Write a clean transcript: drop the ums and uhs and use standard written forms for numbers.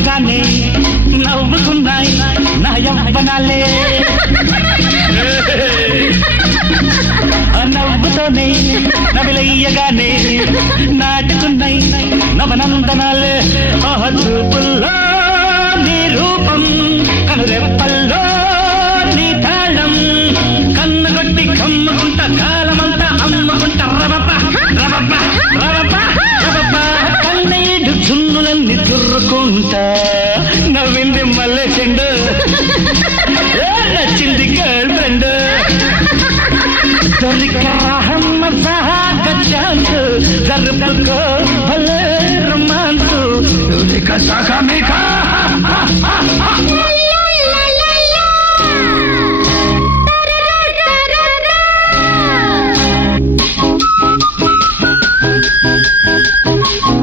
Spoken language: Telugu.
నవ్వగానే నవ్వుకున్నాయి నా యవ్వనాలే నవ్వుతోనే నవిలయ్యగానే నాటుకున్నాయి నవనందనాలే చూపుల్లో నీ రూపం కనురెప్పల్లో నీ తాళం కన్ను కొట్టి కమ్ముకుంటా కాలమంతా అమ్ముకుంటా రవప రవప రవప రవప కన్నీడు జున్నులన్నీ తుర్రుకుంటా నవ్వింది మల్లె చెండు నచ్చింది గర్ల్ ఫ్రెండ్ దొరికరాహమ్మ జరుపుకో భలే రొమాన్సు దొరిక సగమికా